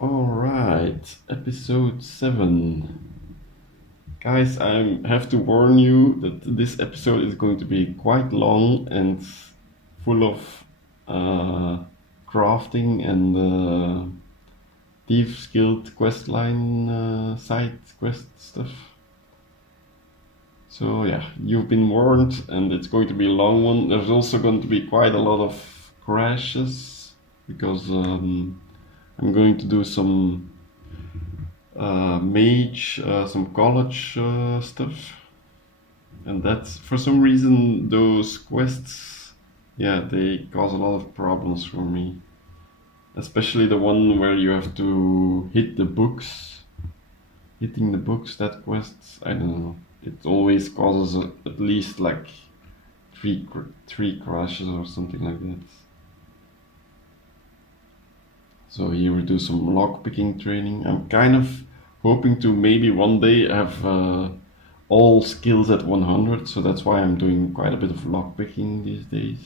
Alright, episode 7. Guys, I have to warn you that this episode is going to be quite long and full of crafting and Thieves Guild questline side quest stuff. So yeah, you've been warned and it's going to be a long one. There's also going to be quite a lot of crashes because I'm going to do some mage, some college stuff, and that's for some reason those quests, yeah, they cause a lot of problems for me. Especially the one where you have to hit the books. Hitting the books, that quest, I don't know. It always causes at least like three crashes or something like that. So here we do some lockpicking training. I'm kind of hoping to maybe one day have all skills at 100, so that's why I'm doing quite a bit of lockpicking these days.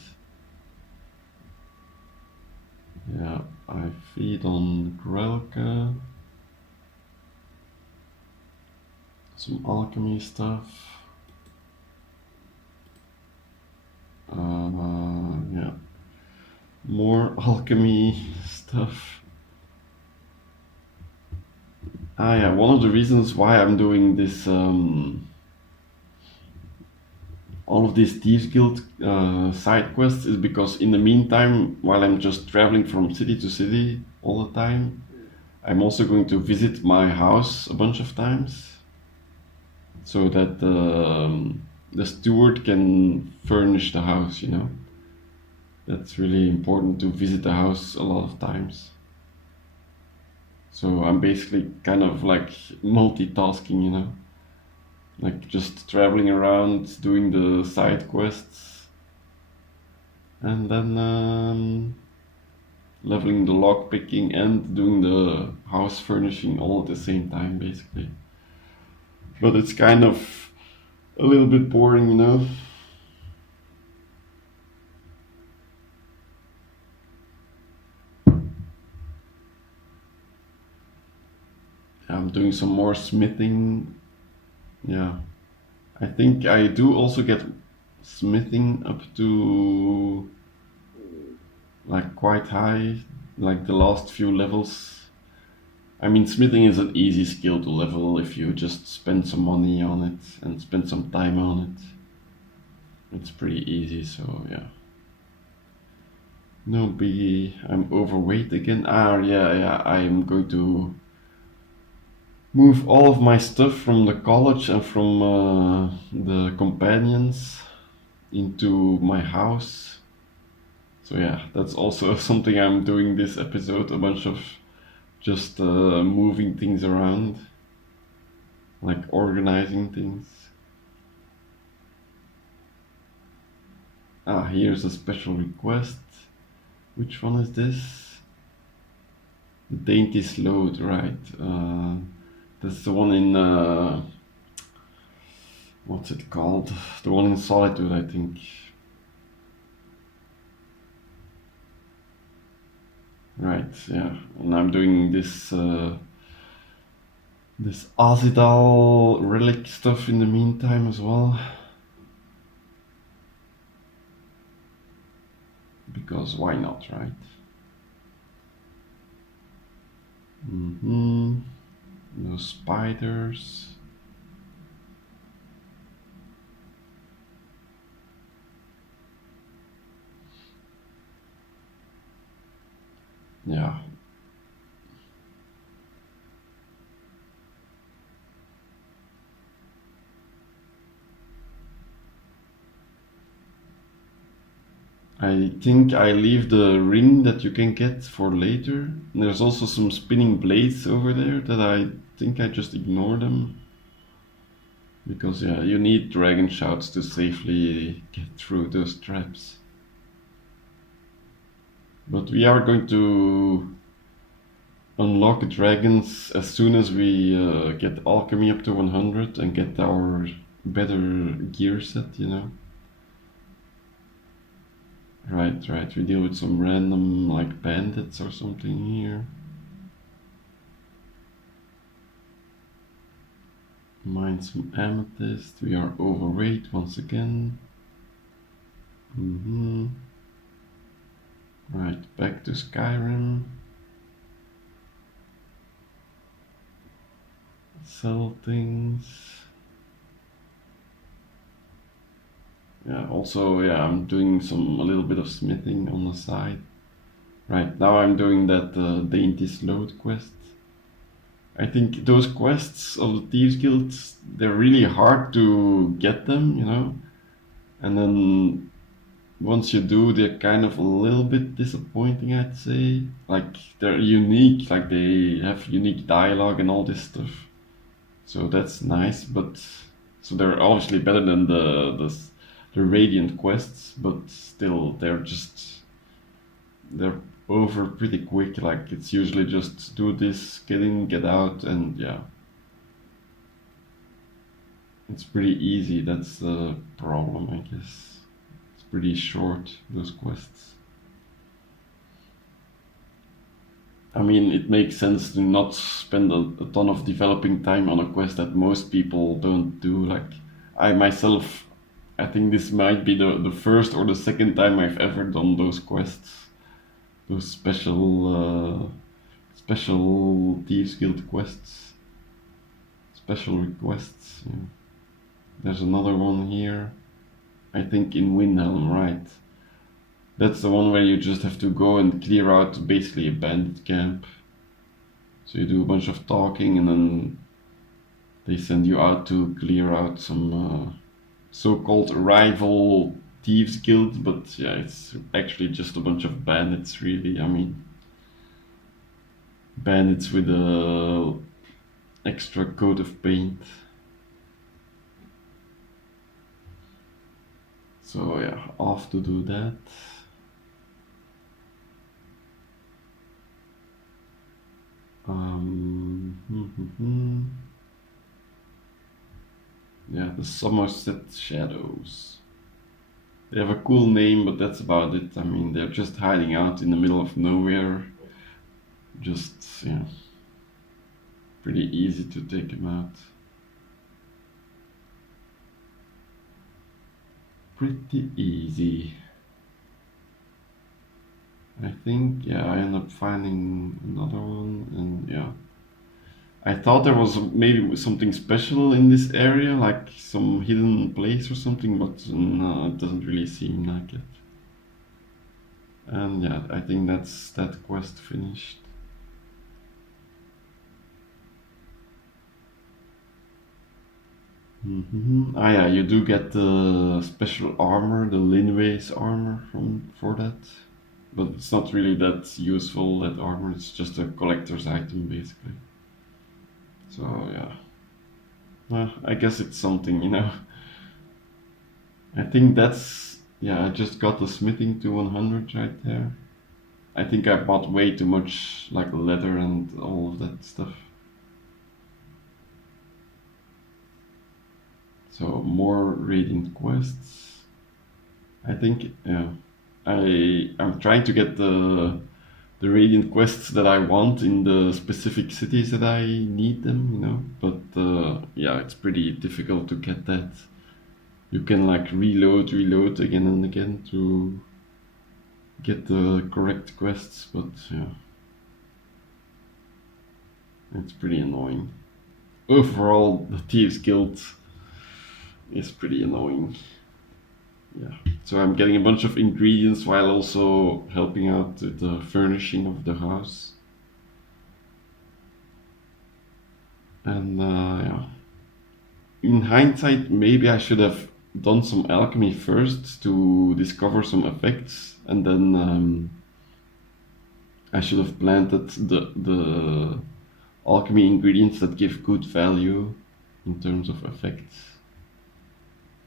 Yeah, I feed on Grelka. Some alchemy stuff. Yeah, more alchemy stuff. Ah yeah, one of the reasons why I'm doing this, all of these Thieves Guild side quests is because in the meantime, while I'm just traveling from city to city all the time, I'm also going to visit my house a bunch of times so that the steward can furnish the house, you know. That's really important to visit the house a lot of times. So I'm basically kind of like multitasking, you know, like just traveling around doing the side quests and then leveling the lock picking and doing the house furnishing all at the same time, basically. But it's kind of a little bit boring, you know. I'm doing some more smithing. Yeah, I think I do also get smithing up to like quite high, like the last few levels. I mean, smithing is an easy skill to level if you just spend some money on it and spend some time on it. It's pretty easy, so yeah. No biggie. I'm overweight again. Ah, yeah. I'm going to move all of my stuff from the college and from the companions into my house. So yeah, that's also something I'm doing this episode, a bunch of just moving things around, like organizing things. Ah, here's a special request. Which one is this? The Dainty Sload, right. That's the one in, what's it called? The one in Solitude, I think. Right, yeah. And I'm doing this this Azidal relic stuff in the meantime as well. Because why not, right? No spiders. Yeah. I think I leave the ring that you can get for later. And there's also some spinning blades over there that I think I just ignore them. Because yeah, you need dragon shouts to safely get through those traps. But we are going to unlock dragons as soon as we get alchemy up to 100 and get our better gear set, you know. Right, we deal with some random like bandits or something here. Mine some amethyst. We are overweight once again. Right, back to Skyrim. Sell things. Yeah, also, yeah, I'm doing a little bit of smithing on the side. Right, now I'm doing that Dainty Sloth quest. I think those quests of the Thieves Guild, they're really hard to get them, you know? And then once you do, they're kind of a little bit disappointing, I'd say. Like, they're unique, like they have unique dialogue and all this stuff. So that's nice, but... So they're obviously better than the Radiant quests, but still, they're over pretty quick. Like, it's usually just do this, get in, get out, and yeah. It's pretty easy, that's the problem, I guess. It's pretty short, those quests. I mean, it makes sense to not spend a ton of developing time on a quest that most people don't do. Like, I myself, I think this might be the first or the second time I've ever done those quests. Those special Thieves Guild quests. Special requests, yeah. There's another one here. I think in Windhelm, right? That's the one where you just have to go and clear out basically a bandit camp. So you do a bunch of talking and then they send you out to clear out some so-called rival Thieves Guild, but yeah, it's actually just a bunch of bandits really. I mean, bandits with a extra coat of paint. So yeah, off to do that. Yeah, the Somerset Shadows. They have a cool name, but that's about it. I mean, they're just hiding out in the middle of nowhere. Just, yeah, pretty easy to take them out. Pretty easy. I think, yeah, I end up finding another one, and yeah. I thought there was maybe something special in this area, like some hidden place or something, but no, it doesn't really seem like it. And yeah, I think that's that quest finished. Ah yeah, you do get the special armor, the Linway's armor for that. But it's not really that useful, that armor, it's just a collector's item basically. So yeah, well, I guess it's something, you know. I think that's, yeah, I just got the smithing to 100 right there. I think I bought way too much like leather and all of that stuff. So more Radiant quests. I think, yeah, I'm trying to get the Radiant quests that I want in the specific cities that I need them, you know, but yeah, it's pretty difficult to get that. You can like reload again and again to get the correct quests, but yeah, it's pretty annoying. Overall, the Thieves Guild is pretty annoying. Yeah, so I'm getting a bunch of ingredients while also helping out with the furnishing of the house. And yeah, in hindsight, maybe I should have done some alchemy first to discover some effects, and then I should have planted the alchemy ingredients that give good value in terms of effects,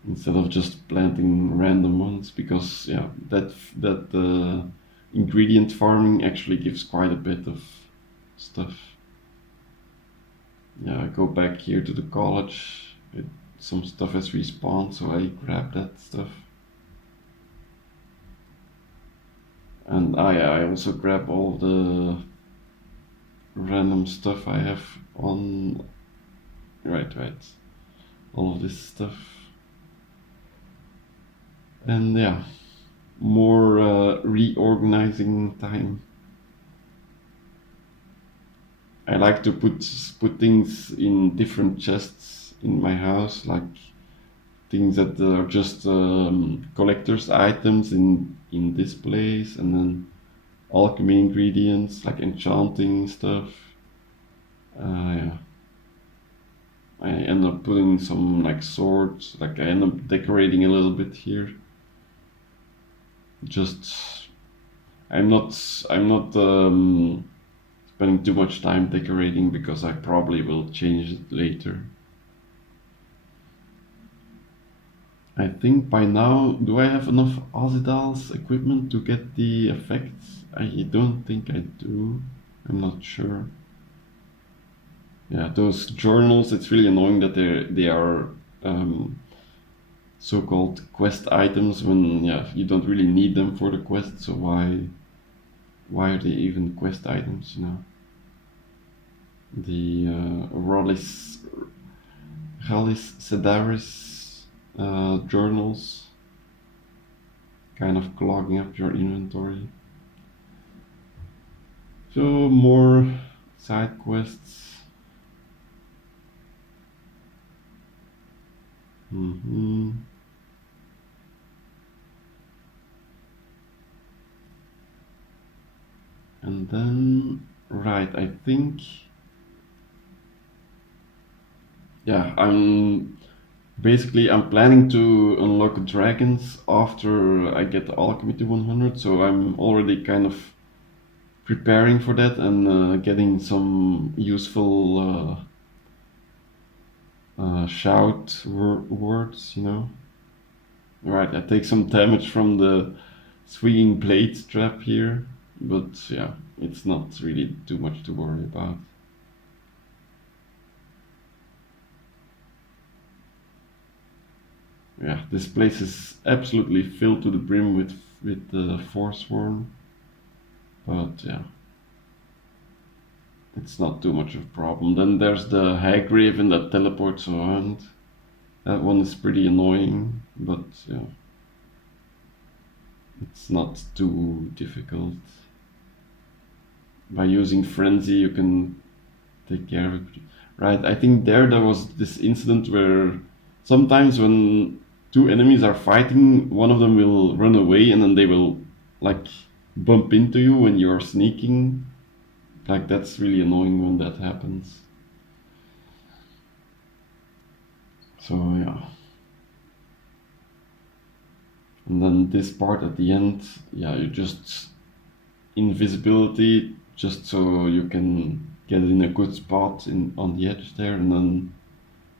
instead of just planting random ones, because yeah, that ingredient farming actually gives quite a bit of stuff. Yeah, I go back here to the college. Some stuff has respawned, so I grab that stuff. And I also grab all the random stuff I have on. Right. all of this stuff. And yeah, more reorganizing time. I like to put things in different chests in my house, like things that are just collector's items in this place, and then alchemy ingredients like enchanting stuff. Yeah. I end up putting some like swords, like I end up decorating a little bit here. Just I'm not spending too much time decorating because I probably will change it later. I think by now, do I have enough Ozidal's equipment to get the effects? I don't think I do. I'm not sure. Yeah, those journals, it's really annoying that they are so-called quest items when you don't really need them for the quest, so why are they even quest items, you know? The Rollis Sedaris journals kind of clogging up your inventory. So more side quests. And then, right, I think, I'm planning to unlock dragons after I get alchemy to 100, so I'm already kind of preparing for that and getting some useful shout words, you know. Right, I take some damage from the swinging blade trap here, but yeah, it's not really too much to worry about. Yeah, this place is absolutely filled to the brim with the Forsworn, but yeah, it's not too much of a problem. Then there's the Hagraven that teleports around. That one is pretty annoying, but yeah, it's not too difficult. By using Frenzy, you can take care of it. Right, I think there was this incident where sometimes when two enemies are fighting, one of them will run away and then they will like bump into you when you're sneaking. Like, that's really annoying when that happens. So yeah. And then this part at the end, you just invisibility just so you can get in a good spot on the edge there, and then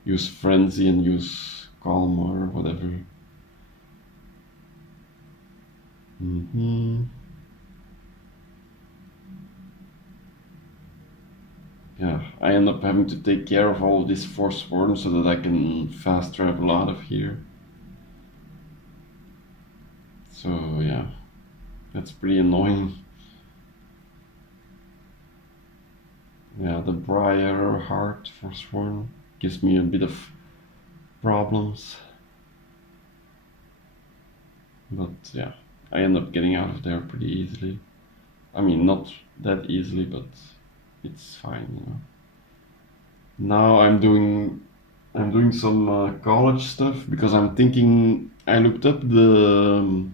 use Frenzy and use Calm or whatever. Yeah, I end up having to take care of all of this Forsworn so that I can fast travel out of here. So yeah, that's pretty annoying. Yeah, the Briar Heart Forsworn gives me a bit of problems. But yeah, I end up getting out of there pretty easily. I mean, not that easily, but it's fine, you know. Now I'm doing some college stuff because I'm thinking. I looked up the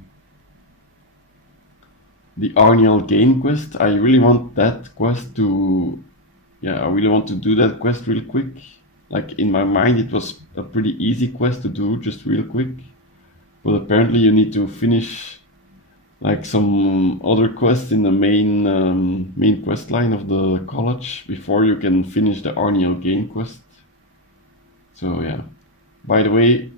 Arniel Gain quest. I really want that quest to. Yeah, I really want to do that quest real quick. Like, in my mind, it was a pretty easy quest to do, just real quick. But apparently, you need to finish like some other quests in the main quest line of the college before you can finish the Arniel Gain quest. So yeah. By the way,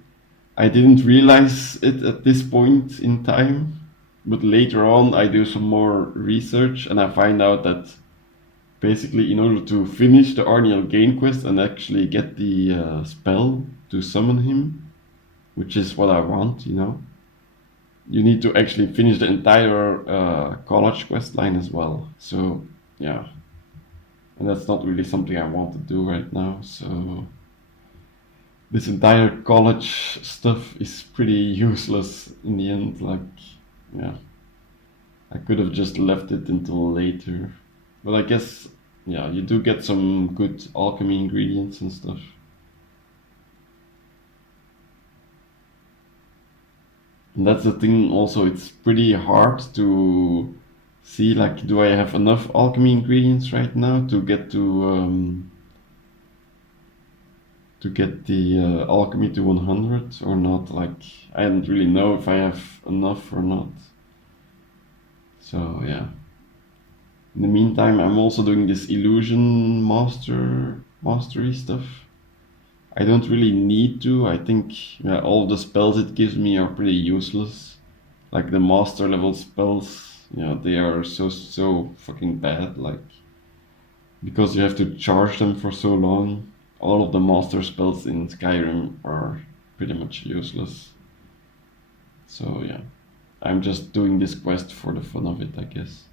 I didn't realize it at this point in time, but later on I do some more research and I find out that basically in order to finish the Arniel Gain quest and actually get the spell to summon him, which is what I want, you know, you need to actually finish the entire college quest line as well. So yeah, and that's not really something I want to do right now. So this entire college stuff is pretty useless in the end. Like, yeah, I could have just left it until later. But I guess, yeah, you do get some good alchemy ingredients and stuff. And that's the thing also, it's pretty hard to see, like, do I have enough alchemy ingredients right now to get the alchemy to 100 or not. Like, I don't really know if I have enough or not. So yeah. In the meantime, I'm also doing this illusion mastery stuff. I don't really need to. I think, yeah, all the spells it gives me are pretty useless. Like the master level spells, yeah, they are so fucking bad. Like, because you have to charge them for so long. All of the master spells in Skyrim are pretty much useless. So yeah, I'm just doing this quest for the fun of it, I guess.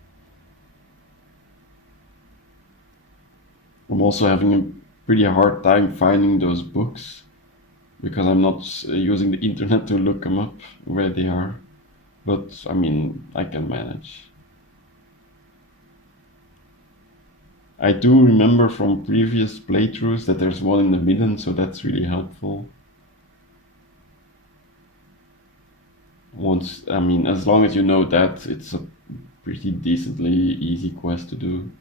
I'm also having a pretty hard time finding those books because I'm not using the internet to look them up where they are. But I mean, I can manage. I do remember from previous playthroughs that there's one in the midden, so that's really helpful. Once, I mean, as long as you know that, it's a pretty decently easy quest to do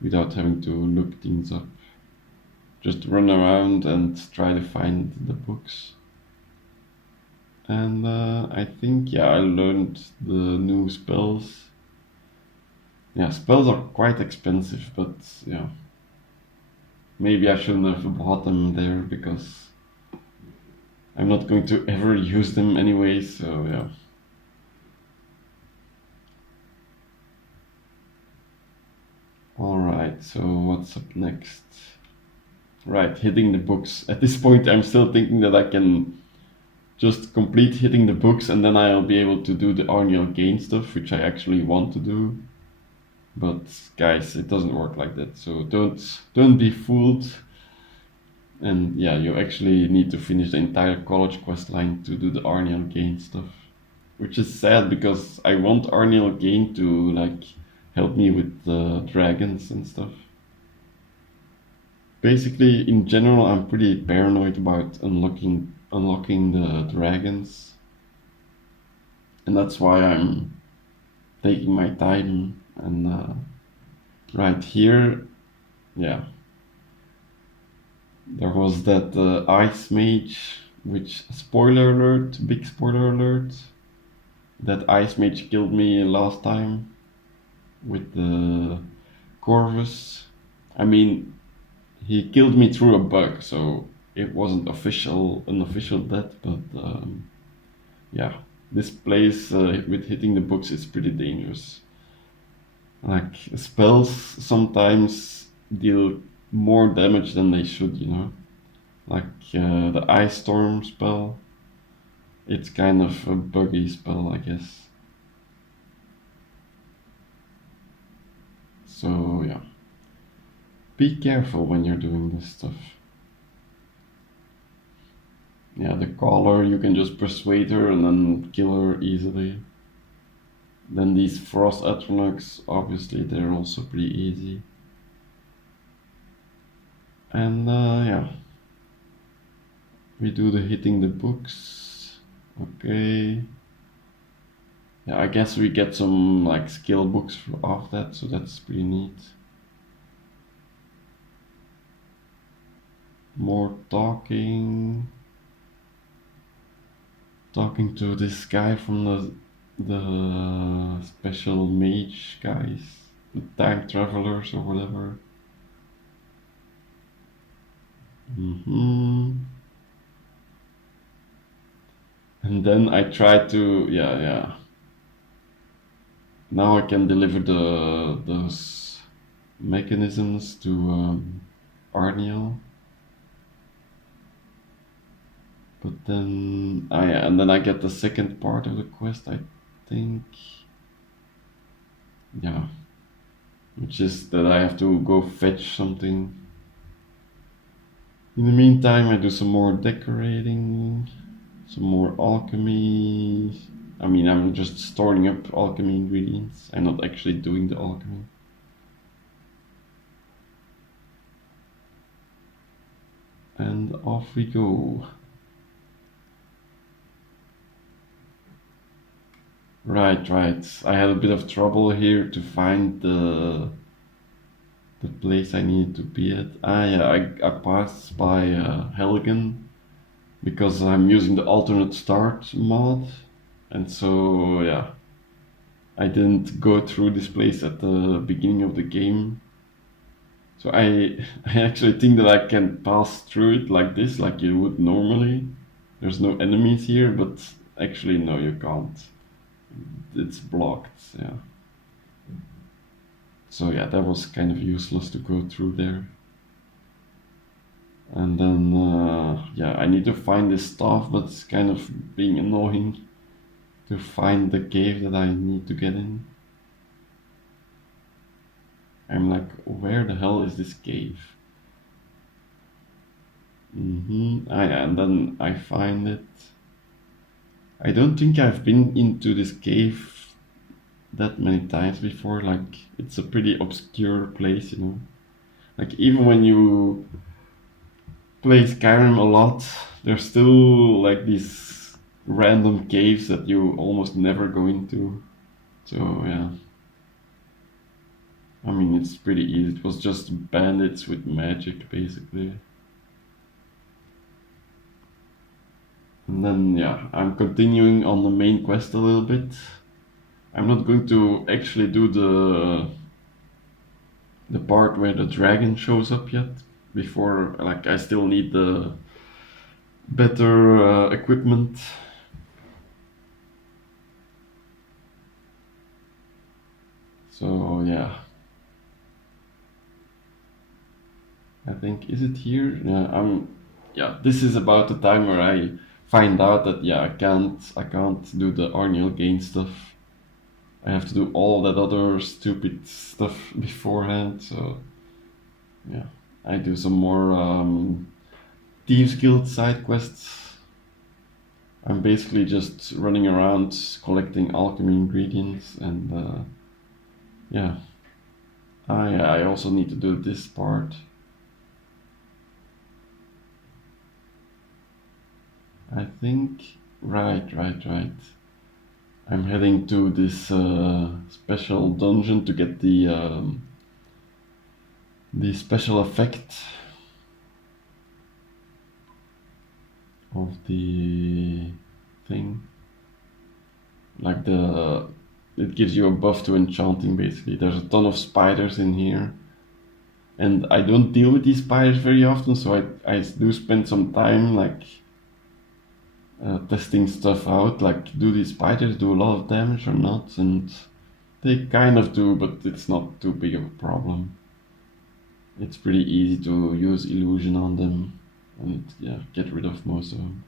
without having to look things up. Just run around and try to find the books. And I think, yeah, I learned the new spells. Yeah, spells are quite expensive, but yeah, maybe I shouldn't have bought them there because I'm not going to ever use them anyway, so yeah. Alright, so what's up next? Right, hitting the books. At this point, I'm still thinking that I can just complete hitting the books and then I'll be able to do the Arniel Gain stuff, which I actually want to do. But guys, it doesn't work like that, so don't be fooled. And yeah, you actually need to finish the entire college quest line to do the Arniel Gain stuff. Which is sad because I want Arniel Gain to like help me with the dragons and stuff. Basically, in general, I'm pretty paranoid about unlocking the dragons. And that's why I'm taking my time and right here, yeah. There was that ice mage, which, spoiler alert, big spoiler alert, that ice mage killed me last time with the Corvus. I mean, he killed me through a bug, so it wasn't an official death, but yeah, this place with hitting the books is pretty dangerous. Like, spells sometimes deal more damage than they should, you know? Like the Ice Storm spell, it's kind of a buggy spell, I guess. So yeah, be careful when you're doing this stuff. Yeah, the caller, you can just persuade her and then kill her easily. Then these Frost Atronachs, obviously they're also pretty easy. And yeah, we do the hitting the books. Okay. Yeah, I guess we get some like skill books off that, so that's pretty neat. More talking to this guy from the special mage guys, the time travelers or whatever. And then I try to, yeah. Now I can deliver those mechanisms to Arniel. But then I get the second part of the quest, I think. Yeah. Which is that I have to go fetch something. In the meantime, I do some more decorating, some more alchemy. I mean, I'm just storing up alchemy ingredients. I'm not actually doing the alchemy. And off we go. Right. I had a bit of trouble here to find the place I needed to be at. Yeah, I passed by Helgen because I'm using the alternate start mod, and so yeah, I didn't go through this place at the beginning of the game. So I actually think that I can pass through it like this, like you would normally. There's no enemies here, but actually no, you can't. It's blocked, yeah. So yeah, that was kind of useless to go through there. And then, yeah, I need to find this staff, but it's kind of being annoying to find the cave that I need to get in. I'm like, where the hell is this cave? Yeah, and then I find it. I don't think I've been into this cave that many times before. Like, it's a pretty obscure place, you know. Like, even when you play Skyrim a lot, there's still like these random caves that you almost never go into. So yeah, I mean, it's pretty easy. It was just bandits with magic basically. And then yeah, I'm continuing on the main quest a little bit. I'm not going to actually do the part where the dragon shows up yet. Before, like, I still need the better equipment. So yeah, I think, is it here? Yeah, this is about the time where I find out that yeah, I can't do the Arniel gain stuff. I have to do all that other stupid stuff beforehand. So yeah, I do some more Thieves Guild side quests. I'm basically just running around collecting alchemy ingredients, and yeah. I also need to do this part. I think, right. I'm heading to this special dungeon to get the special effect of the thing. Like it gives you a buff to enchanting basically. There's a ton of spiders in here. And I don't deal with these spiders very often, so I do spend some time like testing stuff out, like do these spiders do a lot of damage or not, and they kind of do, but it's not too big of a problem. It's pretty easy to use illusion on them and yeah, get rid of most of them.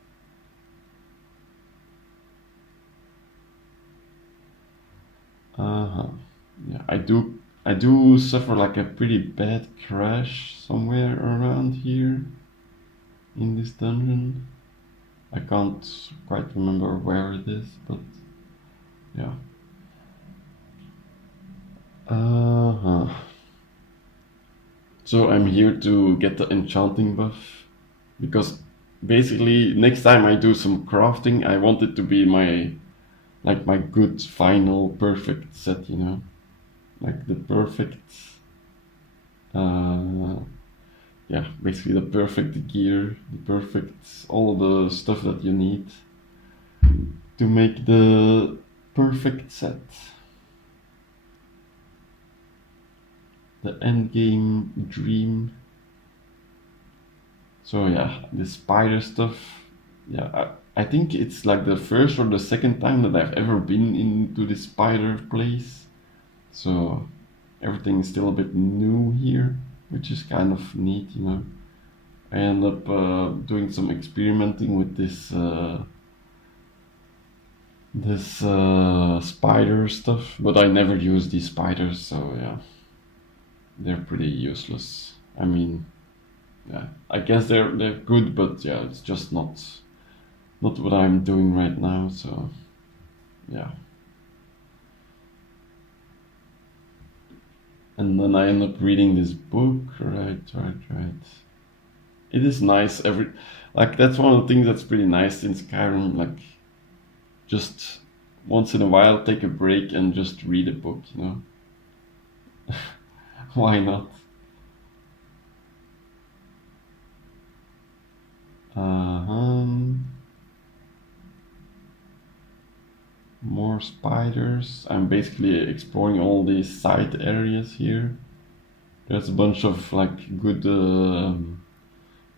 Yeah, I do suffer like a pretty bad crash somewhere around here in this dungeon. I can't quite remember where it is, but yeah. So I'm here to get the enchanting buff, because basically next time I do some crafting, I want it to be my good final perfect set, you know, like the perfect yeah, basically the perfect gear, the perfect, all the stuff that you need to make the perfect set. The end game dream. So yeah, the spider stuff. Yeah, I think it's like the first or the second time that I've ever been into this spider place. So everything is still a bit new here, which is kind of neat, you know. I end up doing some experimenting with this spider stuff, but I never use these spiders, so yeah, they're pretty useless. I mean, yeah, I guess they're good, but yeah, it's just not what I'm doing right now. So yeah, and then I end up reading this book. Right. It is nice. Like that's one of the things that's pretty nice in Skyrim. Like just once in a while, take a break and just read a book. You know, why not? Um, more spiders. I'm basically exploring all these side areas here. There's a bunch of like good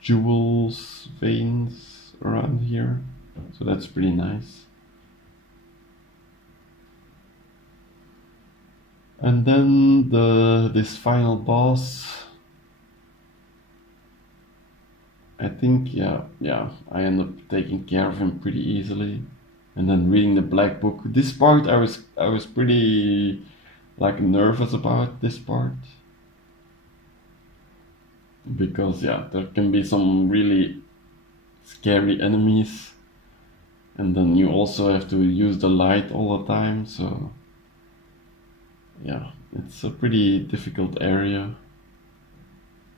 jewels, veins around here, so that's pretty nice. And then this final boss, I think, yeah, I end up taking care of him pretty easily. And then reading the black book. This part I was pretty like nervous about this part because yeah, there can be some really scary enemies, and then you also have to use the light all the time. So yeah, it's a pretty difficult area.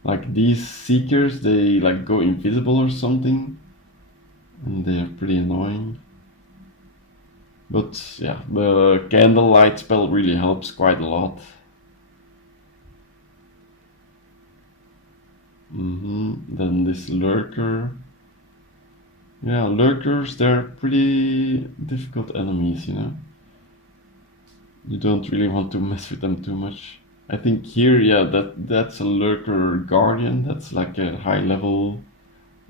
Like these seekers, they like go invisible or something, and they're pretty annoying. But yeah, the candlelight spell really helps quite a lot. Then this lurker. Yeah, lurkers, they're pretty difficult enemies, you know. You don't really want to mess with them too much. I think here, yeah, that's a lurker guardian. That's like a high level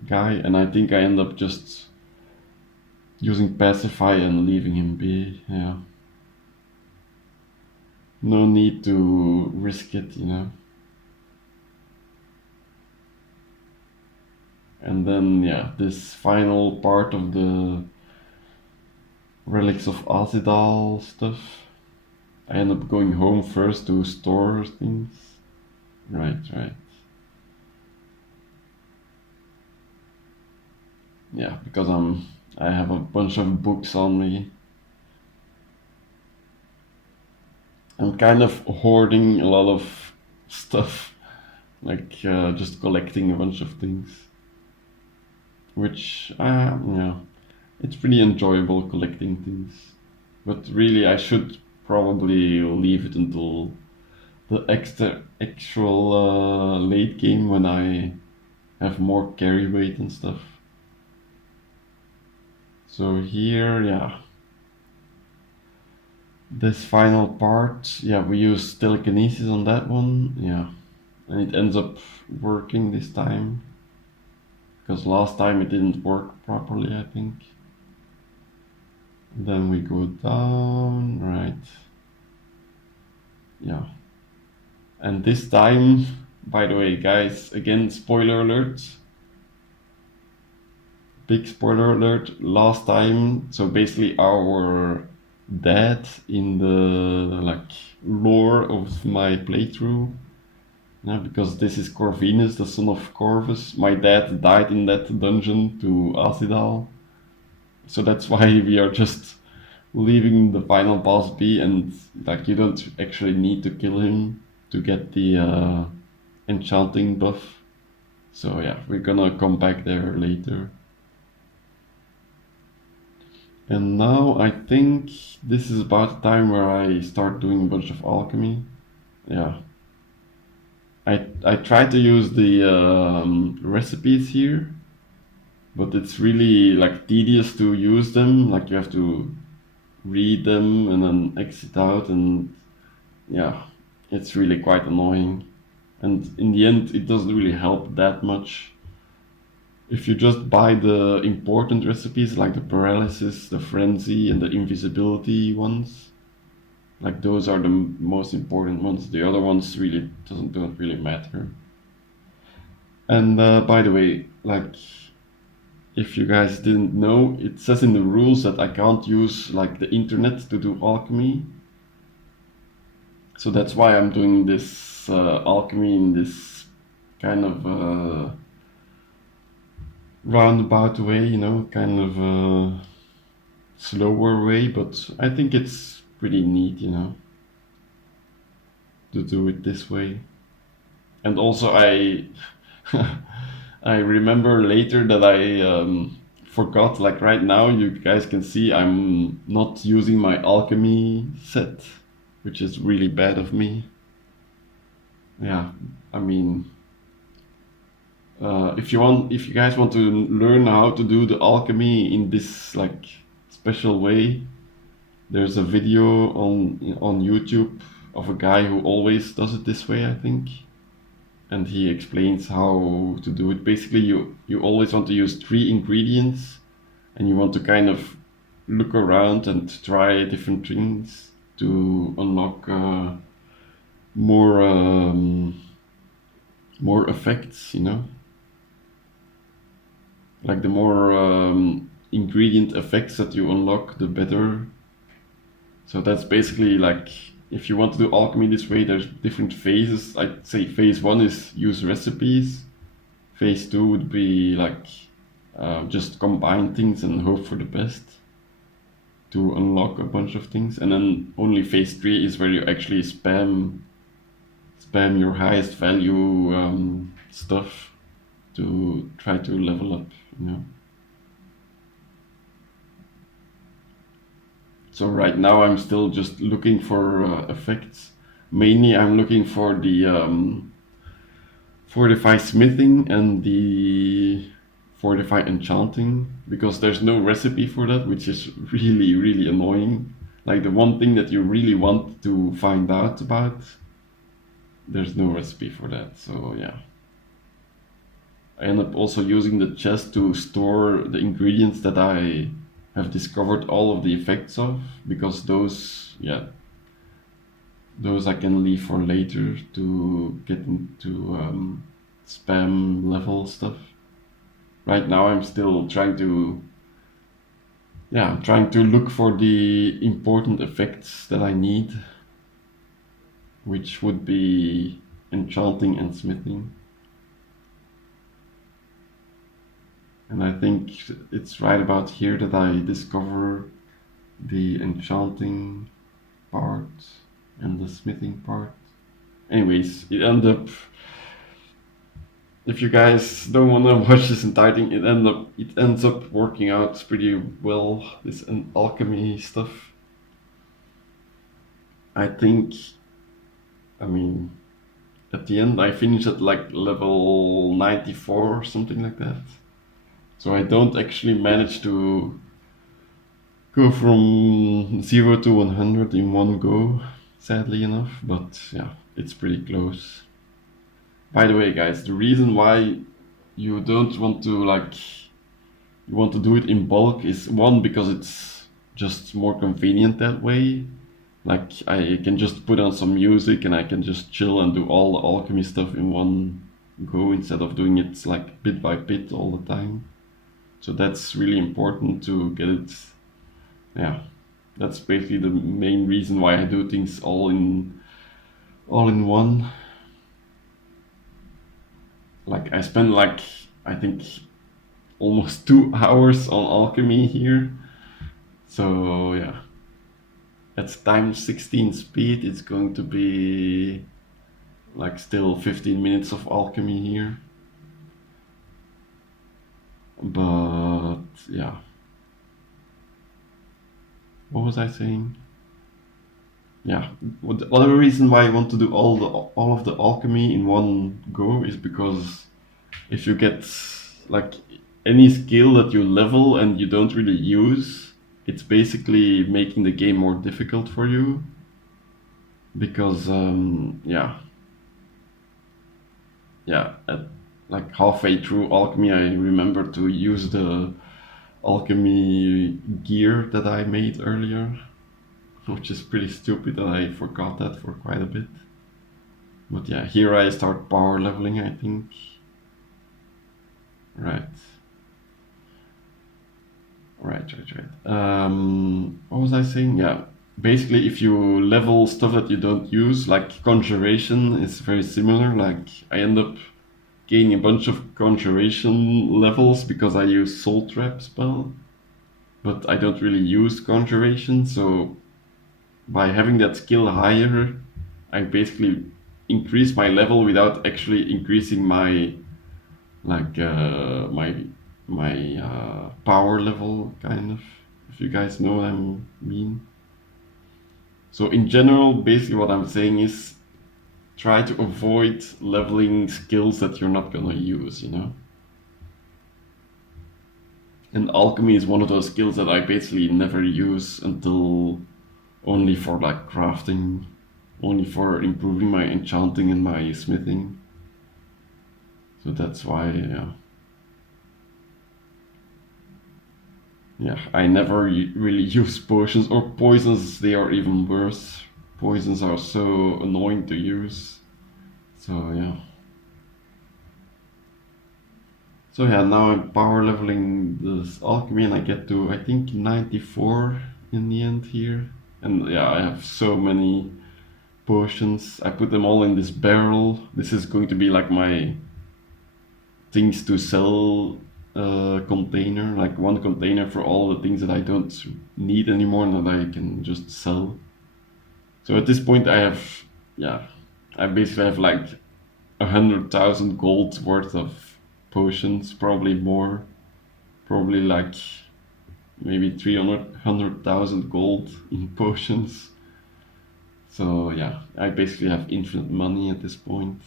guy, and I think I end up just using pacify and leaving him be. Yeah, no need to risk it, you know. And then yeah, this final part of the relics of Azidal stuff. I end up going home first to store things. Right. Yeah, because I have a bunch of books on me. I'm kind of hoarding a lot of stuff, like just collecting a bunch of things, which it's pretty enjoyable collecting things. But really, I should probably leave it until the actual late game when I have more carry weight and stuff. So here, yeah, this final part, yeah, we use telekinesis on that one, yeah, and it ends up working this time because last time it didn't work properly, I think. Then we go down, right? Yeah, and this time, by the way, guys, again, spoiler alert. Big spoiler alert. Last time, so basically our dad in the like lore of my playthrough, yeah, because this is Corvinus, the son of Corvus. My dad died in that dungeon to Azidal, so that's why we are just leaving the final boss be, and like you don't actually need to kill him to get the enchanting buff. So yeah, we're gonna come back there later. And now I think this is about the time where I start doing a bunch of alchemy. Yeah. I try to use the recipes here, but it's really like tedious to use them. Like you have to read them and then exit out, and yeah, it's really quite annoying. And in the end, it doesn't really help that much. If you just buy the important recipes like the paralysis, the frenzy, and the invisibility ones, like those are the most important ones. The other ones really don't really matter. And by the way, like if you guys didn't know, it says in the rules that I can't use like the internet to do alchemy. So that's why I'm doing this alchemy in this kind of roundabout way, you know, kind of a slower way, but I think it's pretty neat, you know, to do it this way. And also I remember later that I forgot, like right now you guys can see I'm not using my alchemy set, which is really bad of me. Yeah, I mean, if you guys want to learn how to do the alchemy in this like special way, there's a video on YouTube of a guy who always does it this way, I think, and he explains how to do it. Basically, you always want to use 3 ingredients, and you want to kind of look around and try different things to unlock more effects, you know. Like the more ingredient effects that you unlock, the better. So that's basically like, if you want to do alchemy this way, there's different phases. I'd say phase 1 is use recipes. Phase 2 would be like just combine things and hope for the best to unlock a bunch of things. And then only phase 3 is where you actually spam your highest value stuff to try to level up, you know. So right now I'm still just looking for effects. Mainly I'm looking for the fortify smithing and the fortify enchanting, because there's no recipe for that, which is really, really annoying. Like the one thing that you really want to find out about, there's no recipe for that, so yeah. I end up also using the chest to store the ingredients that I have discovered all of the effects of, because those I can leave for later to get into spam level stuff. Right now I'm still trying to look for the important effects that I need, which would be enchanting and smithing. And I think it's right about here that I discover the enchanting part and the smithing part. Anyways, it ended up, if you guys don't want to watch this entire thing, it ends up working out pretty well, this alchemy stuff. I think, I mean, at the end I finished at like level 94 or something like that. So I don't actually manage to go from 0 to 100 in one go, sadly enough, but yeah, it's pretty close. By the way, guys, the reason why you don't want to you want to do it in bulk is, one, because it's just more convenient that way. Like I can just put on some music and I can just chill and do all the alchemy stuff in one go instead of doing it like bit by bit all the time. So that's really important to get it. Yeah, that's basically the main reason why I do things all in one. Like I spend like, I think, almost 2 hours on alchemy here. So yeah, at times 16 speed, it's going to be like still 15 minutes of alchemy here. But yeah, what was I saying? Yeah, the other reason why I want to do all of the alchemy in one go is because if you get like any skill that you level and you don't really use, it's basically making the game more difficult for you. Because at like halfway through alchemy, I remember to use the alchemy gear that I made earlier, which is pretty stupid that I forgot that for quite a bit. But yeah, here I start power leveling, I think. Right. What was I saying? Yeah, basically if you level stuff that you don't use, like conjuration is very similar. Like I end up gain a bunch of conjuration levels because I use soul trap spell, but I don't really use conjuration, so by having that skill higher, I basically increase my level without actually increasing my power level, kind of, if you guys know what I mean. So in general, basically what I'm saying is try to avoid leveling skills that you're not gonna use, you know? And alchemy is one of those skills that I basically never use until only for like crafting, only for improving my enchanting and my smithing. So that's why, yeah, I never really use potions or poisons. They are even worse. Poisons are so annoying to use. So yeah. So yeah, now I'm power leveling this alchemy and I get to, I think, 94 in the end here. And yeah, I have so many potions. I put them all in this barrel. This is going to be like my things to sell container, like one container for all the things that I don't need anymore and that I can just sell. So at this point I have, I basically have like 100,000 gold worth of potions, probably more, probably like maybe 300,000 gold in potions. So yeah, I basically have infinite money at this point.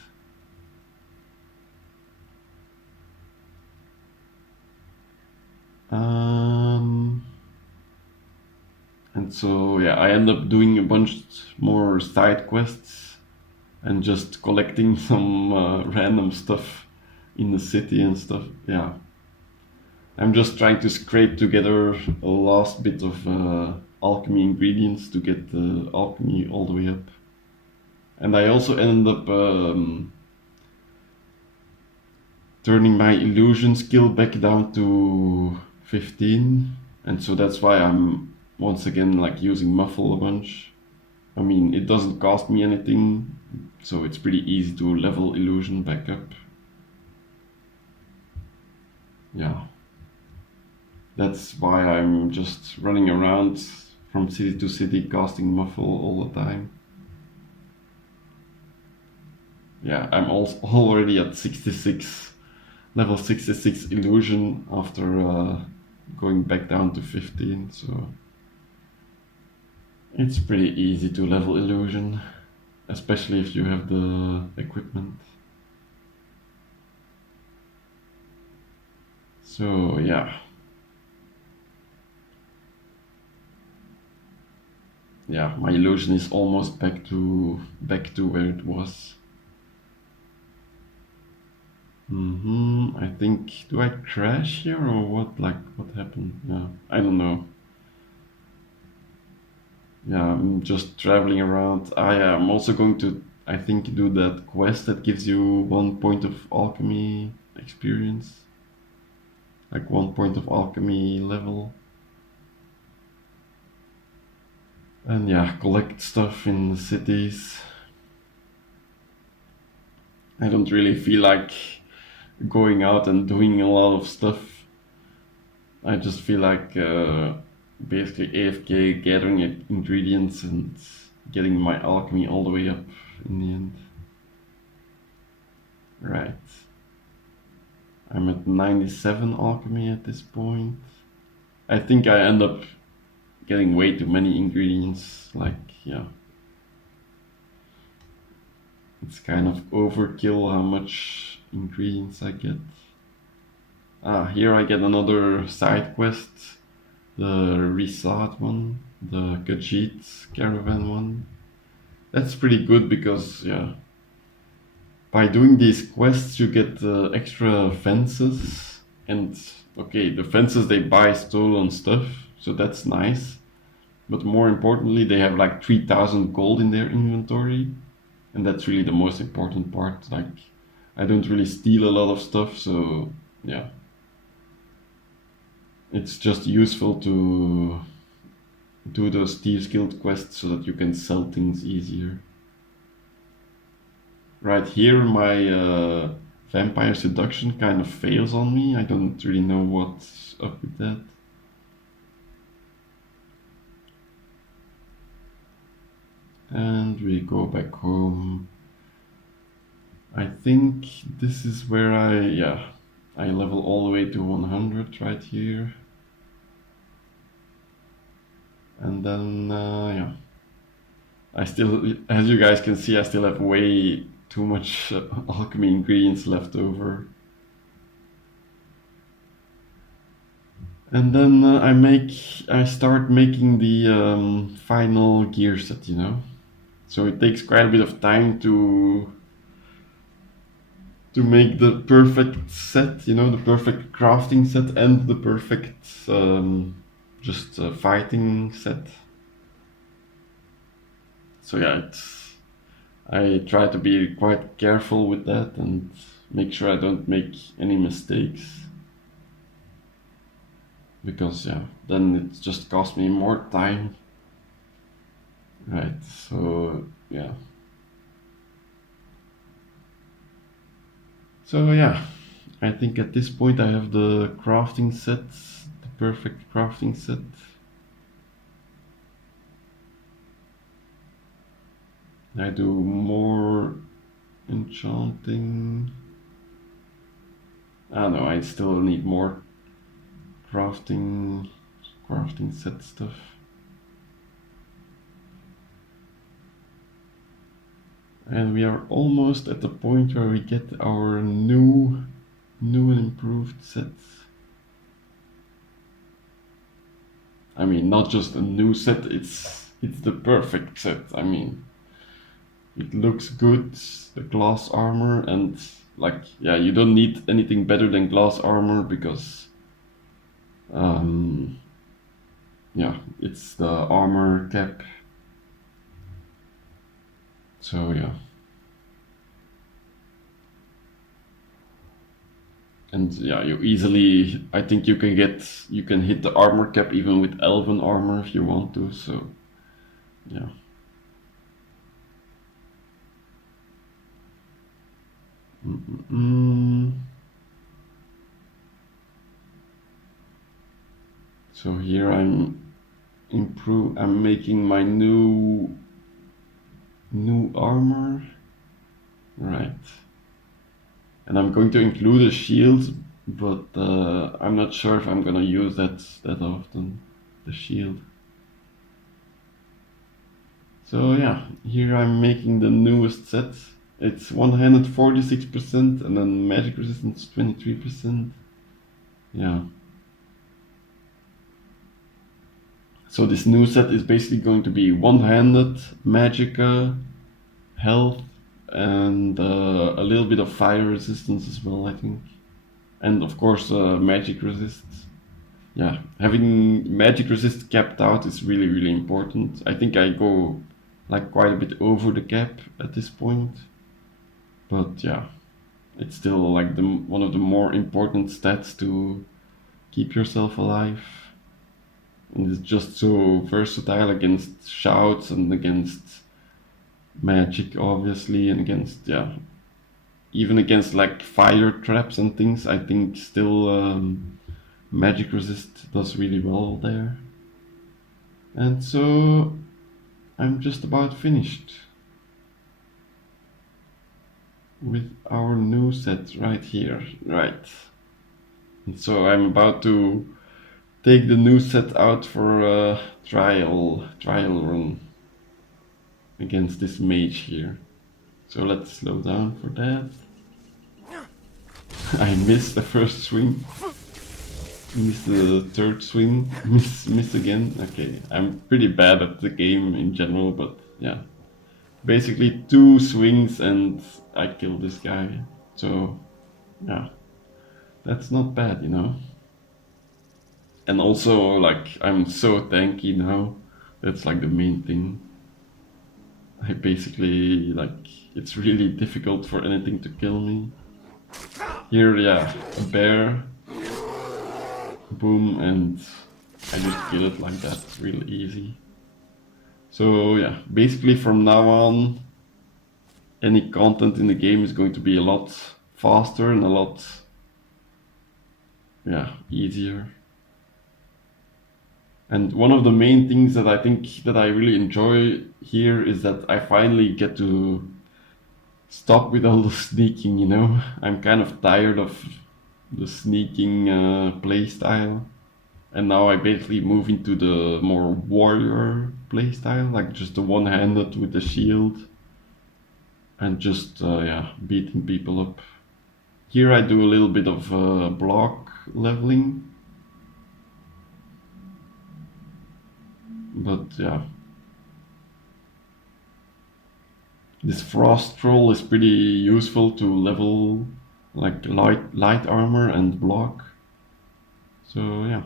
And so yeah, I end up doing a bunch more side quests and just collecting some random stuff in the city and stuff. Yeah, I'm just trying to scrape together a last bit of alchemy ingredients to get the alchemy all the way up. And I also end up turning my illusion skill back down to 15, and so that's why I'm once again like using muffle a bunch. I mean, it doesn't cost me anything, so it's pretty easy to level illusion back up. Yeah, that's why I'm just running around from city to city casting muffle all the time. Yeah, I'm also already at 66, level 66 illusion after going back down to 15, so it's pretty easy to level illusion, especially if you have the equipment. So yeah. Yeah, my illusion is almost back to where it was. I think, do I crash here or what? Like, what happened? Yeah, I don't know. Yeah, I'm just traveling around. I'm also going to, I think, do that quest that gives you 1 point of alchemy experience. Like 1 point of alchemy level. And yeah, collect stuff in the cities. I don't really feel like going out and doing a lot of stuff. I just feel like basically AFK, gathering ingredients and getting my alchemy all the way up in the end. Right. I'm at 97 alchemy at this point. I think I end up getting way too many ingredients, like, yeah. It's kind of overkill how much ingredients I get. Here I get another side quest, the Resort one, the Khajiit caravan one. That's pretty good because, yeah, by doing these quests you get extra fences, and okay, the fences, they buy stolen stuff, so that's nice. But more importantly, they have like 3,000 gold in their inventory, and that's really the most important part. Like, I don't really steal a lot of stuff, so yeah. It's just useful to do those Thieves Guild quests so that you can sell things easier. Right here, my Vampire Seduction kind of fails on me. I don't really know what's up with that. And we go back home. I think this is where I level all the way to 100 right here. And then, yeah. I still, as you guys can see, I still have way too much alchemy ingredients left over. And then I start making the final gear set, you know. So it takes quite a bit of time to make the perfect set, you know, the perfect crafting set and the perfect fighting set. So yeah, I try to be quite careful with that and make sure I don't make any mistakes. Because yeah, then it just costs me more time. Right, so yeah. So yeah, I think at this point I have the crafting set, the perfect crafting set. I do more enchanting. Ah no, I still need more crafting set stuff. And we are almost at the point where we get our new and improved sets. I mean, not just a new set, it's the perfect set. I mean, it looks good, the glass armor, and like, yeah, you don't need anything better than glass armor because yeah, it's the armor cap. So yeah. And yeah, you easily, I think you can hit the armor cap even with elven armor if you want to, so yeah. So here I'm making my new armor, right? And I'm going to include a shield, but I'm not sure if I'm gonna use that often, the shield. So yeah, here I'm making the newest set. It's one-handed 46% and then magic resistance 23%. Yeah. So this new set is basically going to be one-handed, magicka, health, and a little bit of fire resistance as well, I think. And of course magic resist. Yeah, having magic resist capped out is really important. I think I go like quite a bit over the cap at this point. But yeah, it's still like one of the more important stats to keep yourself alive. And it's just so versatile against shouts and against magic, obviously, and against, yeah, even against like fire traps and things. I think still magic resist does really well there. And so I'm just about finished with our new set right here, right? And so I'm about to take the new set out for a trial run against this mage here. So let's slow down for that. I missed the first swing. Missed the third swing. Miss again. Okay, I'm pretty bad at the game in general, but yeah. Basically 2 swings and I killed this guy. So yeah, that's not bad, you know. And also, like, I'm so tanky now. That's like the main thing. I basically, like, it's really difficult for anything to kill me. Here, yeah, a bear. Boom, and I just kill it like that, real easy. So yeah, basically from now on, any content in the game is going to be a lot faster and a lot, yeah, easier. And one of the main things that I think that I really enjoy here is that I finally get to stop with all the sneaking, you know? I'm kind of tired of the sneaking playstyle. And now I basically move into the more warrior playstyle, like just the one-handed with the shield. And just, yeah, beating people up. Here I do a little bit of block leveling. But yeah. This frost troll is pretty useful to level like light armor and block. So yeah.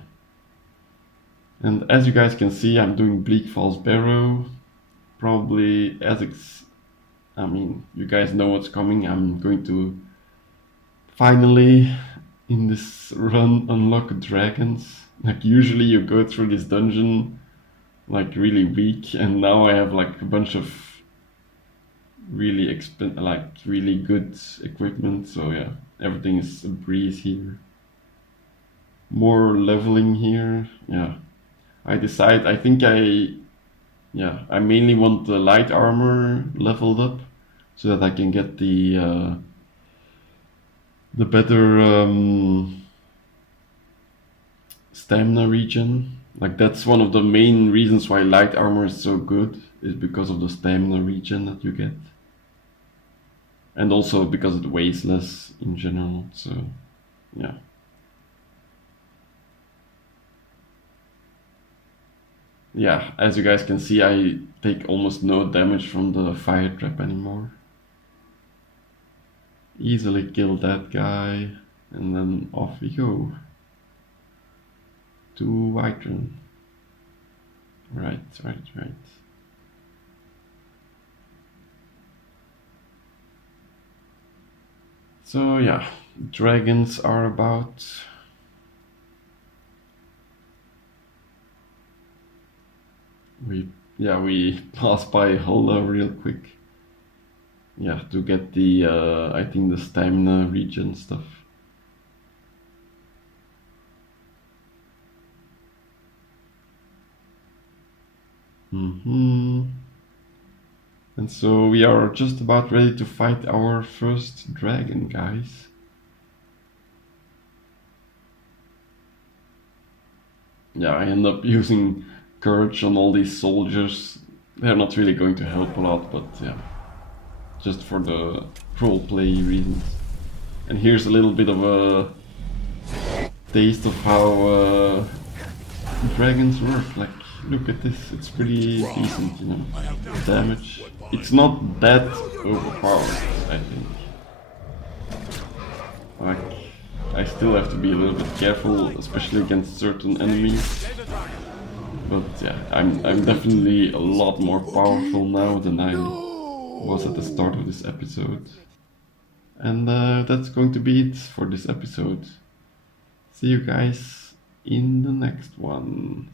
And as you guys can see, I'm doing Bleak Falls Barrow. Probably I mean, you guys know what's coming. I'm going to finally, in this run, unlock dragons. Like usually you go through this dungeon like really weak, and now I have like a bunch of really really good equipment. So yeah, everything is a breeze here. More leveling here. Yeah, I think I mainly want the light armor leveled up so that I can get the better stamina regen. Like that's one of the main reasons why light armor is so good, is because of the stamina regen that you get. And also because it weighs less in general, so yeah. Yeah, as you guys can see, I take almost no damage from the fire trap anymore. Easily kill that guy, and then off we go. To Whiterun. Right. So yeah, dragons are about. We pass by Hulda real quick. Yeah, to get the I think the stamina regen stuff. And so we are just about ready to fight our first dragon, guys. Yeah, I end up using courage on all these soldiers. They're not really going to help a lot, but yeah, just for the roleplay reasons. And here's a little bit of a taste of how dragons work. Like, look at this, it's pretty decent, you know, damage. It's not that overpowered, I think. Like, I still have to be a little bit careful, especially against certain enemies. But yeah, I'm definitely a lot more powerful now than I was at the start of this episode. And that's going to be it for this episode. See you guys in the next one.